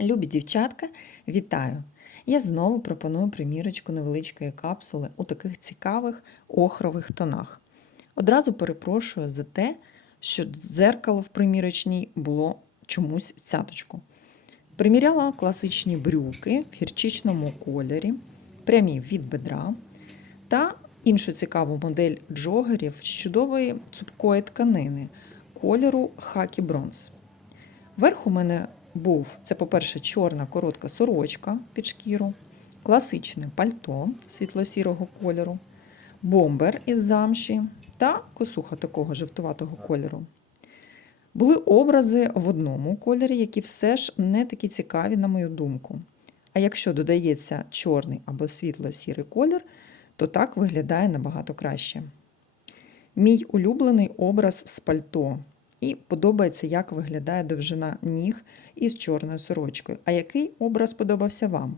Любі дівчатка, вітаю! Я знову пропоную примірочку невеличкої капсули у таких цікавих охрових тонах. Одразу перепрошую за те, що дзеркало в примірочній було чомусь в цяточку. Приміряла класичні брюки в гірчичному кольорі, прямі від бедра та іншу цікаву модель джогерів з чудової цупкої тканини кольору хакі бронз. Верх у мене був це, по-перше, чорна коротка сорочка під шкіру, класичне пальто світло-сірого кольору, бомбер із замші та косуха такого жовтуватого кольору. Були образи в одному кольорі, які все ж не такі цікаві, на мою думку. А якщо додається чорний або світло-сірий колір, то так виглядає набагато краще. Мій улюблений образ з пальто. І подобається, як виглядає довжина ніг із чорною сорочкою. А який образ подобався вам?